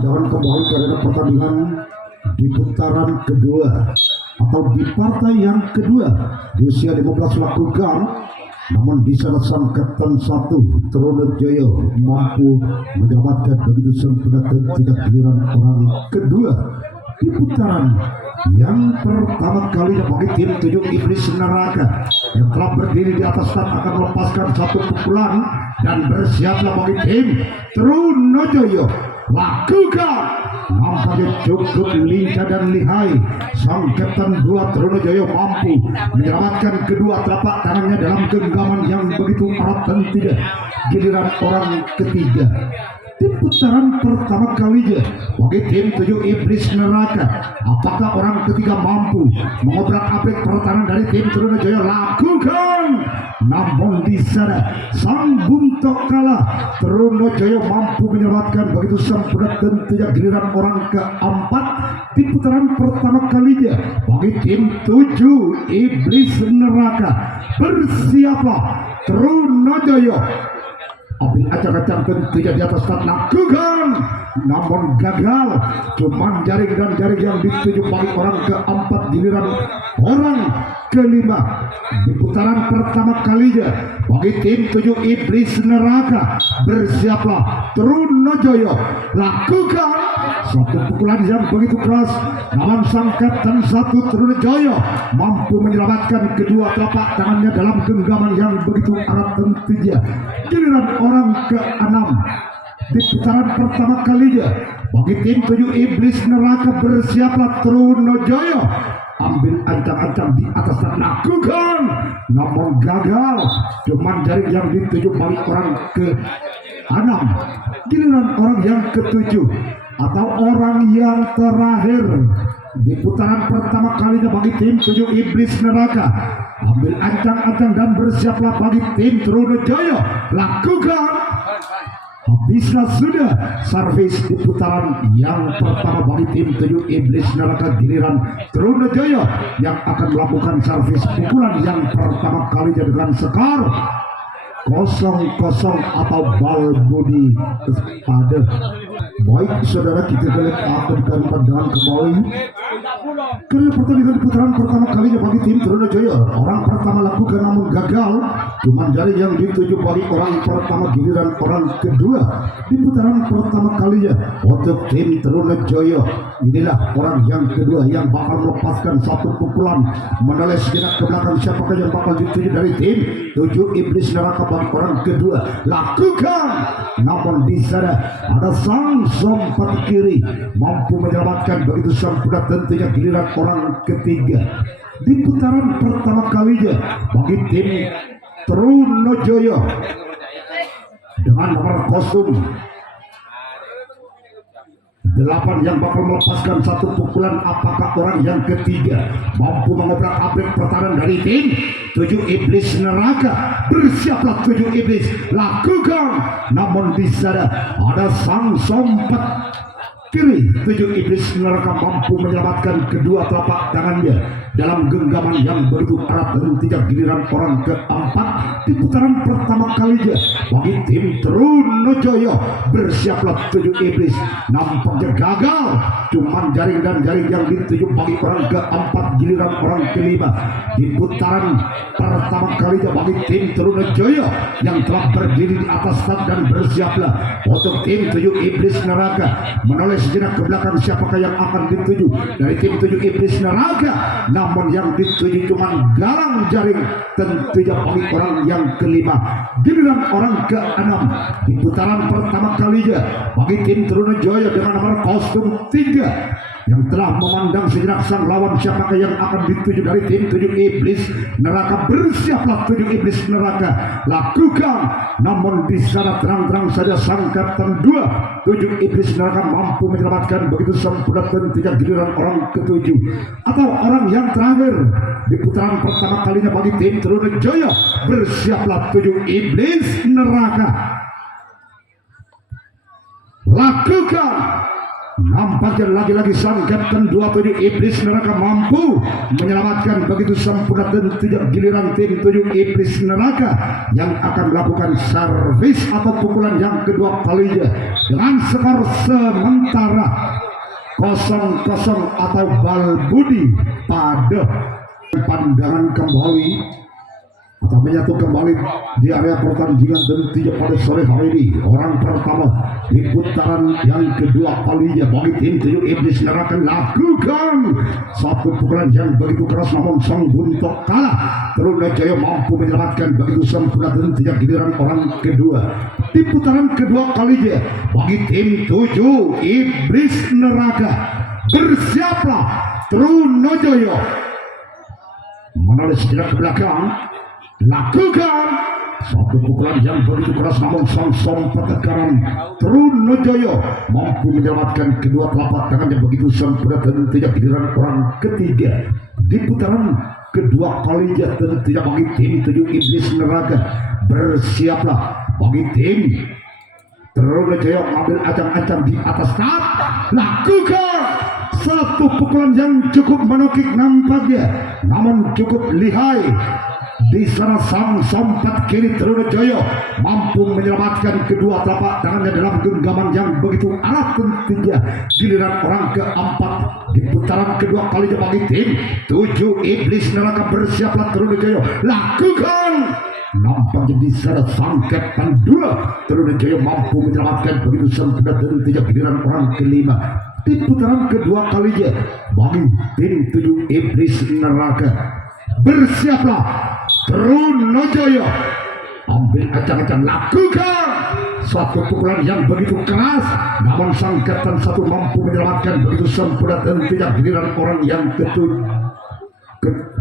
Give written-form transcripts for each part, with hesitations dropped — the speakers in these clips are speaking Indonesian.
Dan kembali karena pertandingan di putaran kedua atau di partai yang kedua di usia 15 lakukan, namun di sana sang Kapten 1 Trunojoyo mampu mendapatkan begitu sempurna tidak giliran orang kedua di putaran yang pertama kalinya bagi tim 7 Iblis Neraka yang telah berdiri di atas start akan melepaskan satu pukulan dan bersiaplah bagi tim Trunojoyo. Lakukan, nampaknya cukup lincah dan lihai. Sang Kapten 2 Trunojoyo mampu menyelamatkan kedua telapak tangannya dalam genggaman yang begitu erat dan tidak giliran orang ketiga. Di putaran pertama kalinya bagi tim 7 Iblis Neraka, apakah orang ketiga mampu mengobrak-abrik pertahanan dari tim Trunojoyo? Lakukan, namun di sana sang buntok kalah. Trunojoyo mampu menyelamatkan begitu sempurna dan tidak giliran orang keempat di putaran pertama kalinya bagi tim 7 Iblis Neraka. Bersiaplah Trunojoyo. Ambil acak-acak tentunya di atas start, lakukan, namun gagal. Cuman jaring dan jaring yang dituju bagi orang keempat giliran orang kelima di putaran pertama kalinya bagi tim 7 Iblis Neraka. Bersiaplah Trunojoyo. Lakukan satu pukulan yang begitu keras, namun sang Kapten 1 Trunojoyo mampu menyelamatkan kedua telapak tangannya dalam genggaman yang begitu erat tentunya giliran orang ke-6 di putaran pertama kalinya bagi tim 7 Iblis Neraka. Bersiaplah Trunojoyo. Ambil ancang-ancang di atas dan lakukan, namun gagal. Cuman jaring yang dituju bagi orang ke-6 giliran orang yang ke-7 atau orang yang terakhir di putaran pertama kalinya bagi tim 7 Iblis Neraka. Ambil ancang-ancang dan bersiaplah bagi tim Trunojoyo. Lakukan. Habislah sudah servis di putaran yang pertama bagi tim 7 Iblis Neraka giliran Trunojoyo yang akan melakukan servis pukulan yang pertama kalinya dengan skor 0-0 atau bal budi pada. Baik saudara, kita akan pandangan kembali karena pertandingan putaran pertama kalinya bagi tim Trunojoyo. Orang pertama lakukan namun gagal. Cuman jaring yang dituju bagi orang pertama giliran orang kedua di putaran pertama kalinya untuk tim Trunojoyo. Inilah orang yang kedua yang bakal melepaskan satu pukulan menoleh sejenak ke belakang. Siapakah yang bakal dituju dari tim 7 Iblis Neraka bagi orang kedua? Lakukan, namun di sana ada sang sompat kiri mampu menyelamatkan begitu sempurna tentunya giliran orang ketiga di putaran pertama kalinya bagi tim Trunojoyo dengan nomor kostum 8 yang bakal melepaskan satu pukulan. Apakah orang yang ketiga mampu mengobrak-abrik pertahanan dari tim 7 Iblis Neraka? Bersiaplah 7 Iblis. Lakukan, namun di sana ada sang sompat kiri 7 Iblis Neraka mampu menyelamatkan kedua telapak tangannya dalam genggaman yang begitu erat dan tidak giliran orang keempat di putaran pertama kalinya bagi tim Trunojoyo. Bersiaplah 7 Iblis. Nampaknya gagal. Cuman jaring dan jaring yang dituju bagi orang keempat giliran orang kelima di putaran pertama kalinya bagi tim Trunojoyo yang telah berdiri di atas start. Dan bersiaplah untuk tim 7 Iblis Neraka menoleh sejenak ke belakang. Siapakah yang akan dituju dari tim 7 Iblis Neraka? Namun yang dituju cuma galang jaring tentunya bagi orang yang kelima giliran orang ke-6 di putaran pertama kalinya bagi tim Trunojoyo dengan nomor kostum 3 yang telah memandang sejenak sang lawan. Siapakah yang akan dituju dari tim 7 Iblis Neraka? Bersiaplah 7 Iblis Neraka. Lakukan, namun di sana terang-terang saja sang Kapten 2 7 Iblis Neraka mampu menyelamatkan begitu sempurna tentunya giliran orang ke-7 atau orang yang terakhir di putaran pertama kalinya bagi tim Trunojoyo. Bersiaplah 7 Iblis Neraka. Lakukan, nampak dan lagi-lagi sang Kapten 27 Iblis Neraka mampu menyelamatkan begitu sempurna dan tidak giliran tim 7 Iblis Neraka yang akan melakukan servis atau pukulan yang kedua kalinya dengan skor sementara 0-0 atau bal budi pada pandangan kembali atau menyatu kembali di area pertandingan tentunya pada sore hari ini. Orang pertama di putaran yang kedua kalinya bagi tim 7 Iblis Neraka lakukan satu pukulan yang begitu keras, namun sang buntok kalah. Trunajaya mampu menyelamatkan begitu sempurna dan tidak giliran orang kedua di putaran kedua kalinya bagi tim 7 Iblis Neraka. Bersiaplah Trunajaya menarik sejenak ke belakang, lakukan satu pukulan yang begitu keras, namun sang sompat kanan Trunajaya mampu menyelamatkan kedua telapak tangannya begitu sempurna dan tidak giliran orang ketiga di putaran kedua kalinya tentunya bagi tim 7 Iblis Neraka. Bersiaplah bagi tim Trunajaya mengambil acang-acang di atas start, lakukan satu pukulan yang cukup menukik nampaknya, namun cukup lihai. Di sana sang sompat kiri Trunajaya mampu menyelamatkan kedua telapak tangannya dalam genggaman yang begitu erat. Tentunya giliran orang keempat di putaran kedua kalinya bagi tim 7 Iblis Neraka. Bersiaplah Trunajaya, lakukan. Nampaknya di sana sang Kapten 2 Trunajaya mampu menyelamatkan begitu sempurna dan tidak giliran orang kelima di putaran kedua kalinya bagi tim 7 Iblis Neraka. Bersiaplah Trunajaya, ambil acang-acang, lakukan satu pukulan yang begitu keras, namun sang Kapten 1 mampu menyelamatkan begitu sempurna dan tidak giliran orang yang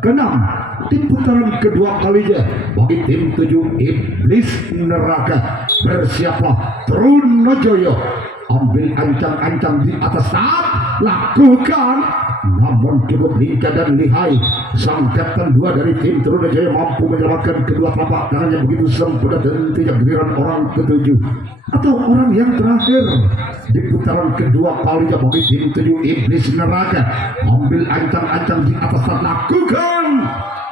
keenam di putaran kedua kalinya bagi tim 7 Iblis Neraka. Bersiaplah Trunajaya, ambil ancang-ancang di atas saat, lakukan. Namun cukup lincah dan lihai, sang Kapten 2 dari tim Trunajaya mampu menyelamatkan kedua telapak tangannya begitu sempurna dan tidak giliran orang ketujuh atau orang yang terakhir di putaran kedua kalinya bagi tim 7 Iblis Neraka. Ambil ancang-ancang di atas saat, lakukan.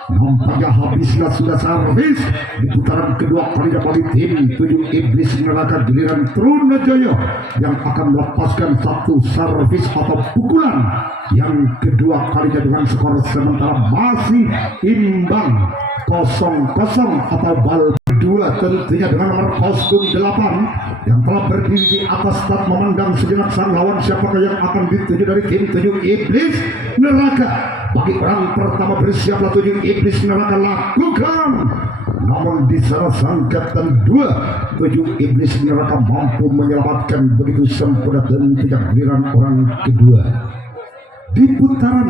Nampaknya habislah sudah servis di putaran kedua kalinya bagi tim 7 Iblis Neraka. Giliran Trunajaya yang akan melepaskan satu servis atau pukulan yang kedua kalinya dengan skor sementara masih imbang 0-0 atau bal dua. Tentunya dengan nomor kostum 8 yang telah berdiri di atas start memandang sejenak sang lawan siapakah yang akan dituju dari tim 7 Iblis Neraka. Bagi orang pertama bersiaplah 7 Iblis Neraka, lakukan. Namun di sana sang Kapten 2 7 Iblis Neraka mampu menyelamatkan begitu sempurna dan tidak giliran orang kedua di putaran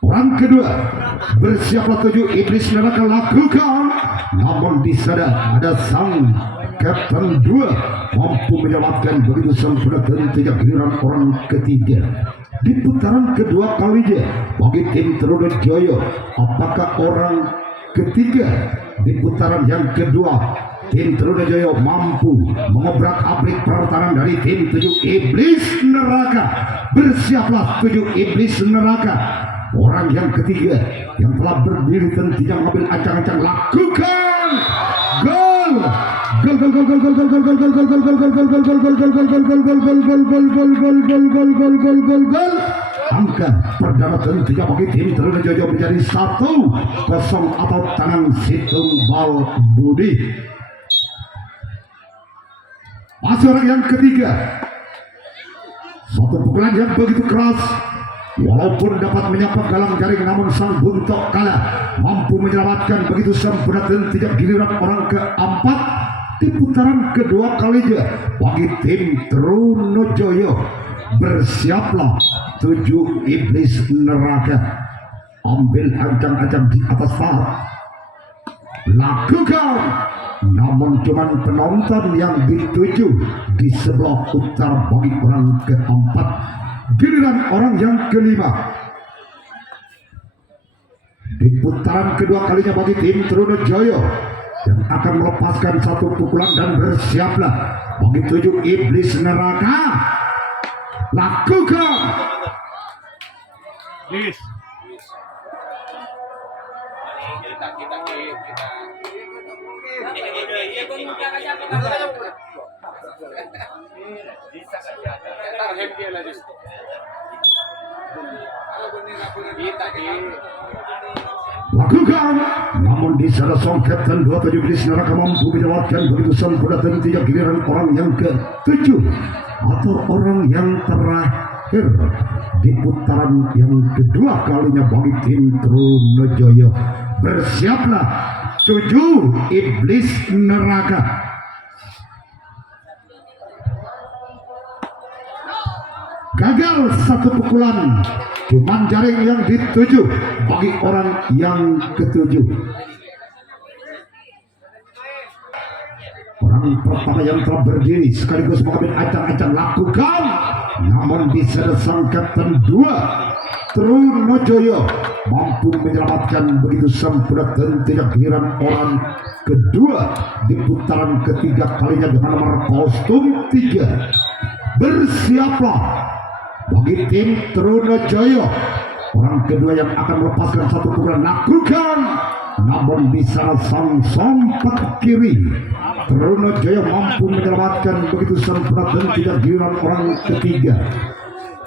orang kedua. Bersiaplah 7 Iblis Neraka, lakukan. Namun di sana ada sang Kapten 2 mampu menyelamatkan begitu sempurna dan tidak giliran orang ketiga di putaran kedua kalinya bagi tim Trunajaya. Apakah orang ketiga di putaran yang kedua tim Trunajaya mampu mengobrak-abrik pertahanan dari tim 7 Iblis Neraka? Bersiaplah 7 Iblis Neraka, orang yang ketiga yang telah berdiri tentunya mengambil ancang-ancang, lakukan. Gol. Angka perdana tentunya bagi tim Trunajaya menjadi 1-0 atau tangan situng bal budi. Masih orang yang ketiga, satu pukulan yang begitu keras, walaupun dapat menyapak galang jaring, namun sang buntok kalah mampu menyelamatkan begitu sempurna dan tidak giliran orang keempat di putaran kedua kalinya bagi tim Trunajaya. Bersiaplah 7 Iblis Neraka, ambil ancang-ancang di atas start, lakukan. Namun cuman penonton yang dituju di sebelah utara bagi orang keempat. Giliran orang yang kelima di putaran kedua kalinya bagi tim Trunajaya. yang akan melepaskan satu pukulan dan bersiaplah bagi 7 iblis neraka. Lakukan. Please. Lakukan. Namun di sana songketan 27 iblis neraka mampu melewatkan begitu sempurna tentunya giliran orang yang ke-7 atau orang yang terakhir di putaran yang kedua kalinya bagi tim Trunojoyo. Bersiaplah 7 iblis neraka. Gagal satu pukulan, cuman jaring yang dituju bagi orang yang ke-7. Orang pertama yang telah berdiri sekaligus mengambil ancang-ancang lakukan, namun bisa disangkatan 2 Trunojoyo mampu menyelamatkan begitu sempurna tentunya giliran orang kedua di putaran ketiga kalinya dengan nomor kostum 3. Bersiaplah bagi tim Trunojoyo, orang kedua yang akan melepaskan satu pukulan. Lakukan, namun bisa sang sompat kiri Trunojoyo mampu menyelamatkan begitu sempurna dan tidak giliran orang ketiga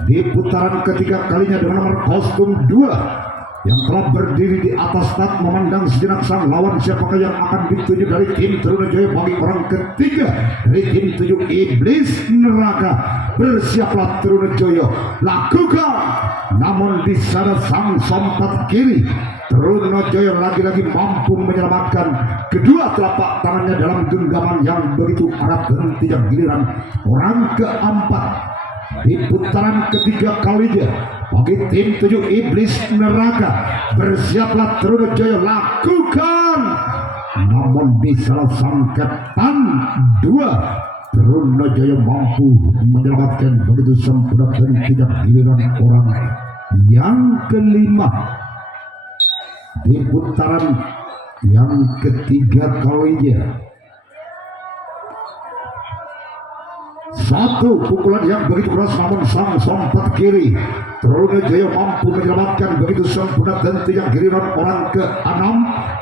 di putaran ketiga kalinya dengan nomor kostum 2 yang telah berdiri di atas start memandang sejenak sang lawan siapakah yang akan dituju dari tim Trunojoyo bagi orang ketiga dari tim 7 iblis neraka. Bersiaplah Trunojoyo. Lakukan, namun di sana sang sompat kiri Trunojoyo lagi-lagi mampu menyelamatkan kedua telapak tangannya dalam genggaman yang begitu erat dan tidak giliran orang keempat di putaran ketiga kalinya bagi tim 7 iblis neraka. Bersiaplah Trunojoyo. Lakukan, namun di salah sangkatan 2 Trunojoyo mampu menyelamatkan begitu sempurna dan tidak giliran orang yang kelima di putaran yang ketiga kalinya. Satu pukulan yang begitu keras namun sang sompat kiri Trunojoyo mampu menyelamatkan begitu sempurna dan tidak giliran orang ke-6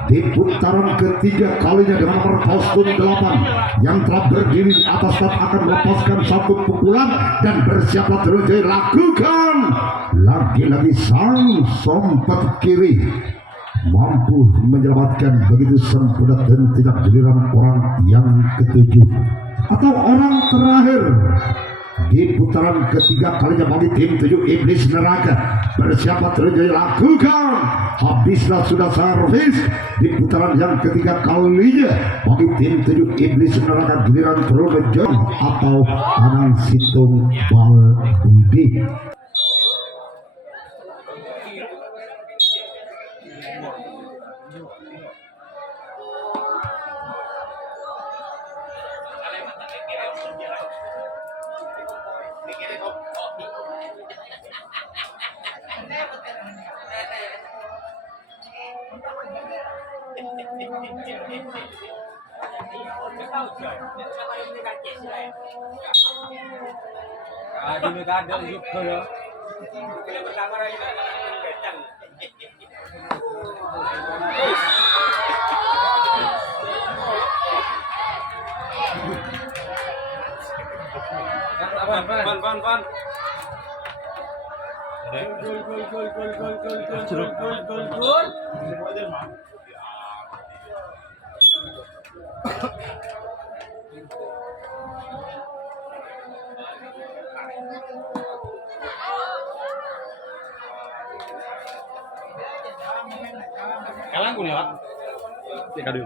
di putaran ketiga kalinya dengan nomor kostum 8 yang telah berdiri di atas start akan melepaskan satu pukulan dan bersiaplah Trunojoyo. Lakukan, lagi-lagi sang sompat kiri mampu menyelamatkan begitu sempurna dan tidak giliran orang yang ke-7 atau orang terakhir di putaran ketiga kalinya bagi tim 7 iblis neraka. Bersiaplah Trunojoyo. Lakukan, habislah sudah servis di putaran yang ketiga kalinya bagi tim 7 iblis neraka giliran Trunojoyo atau Anang Situng Balbudi. Kalang kuning Pak. Cek dulu.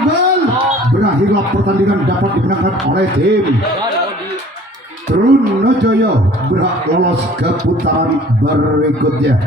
Gol. Berakhirlah pertandingan dapat dimenangkan oleh tim Trunojoyo, berhak lolos ke putaran berikutnya.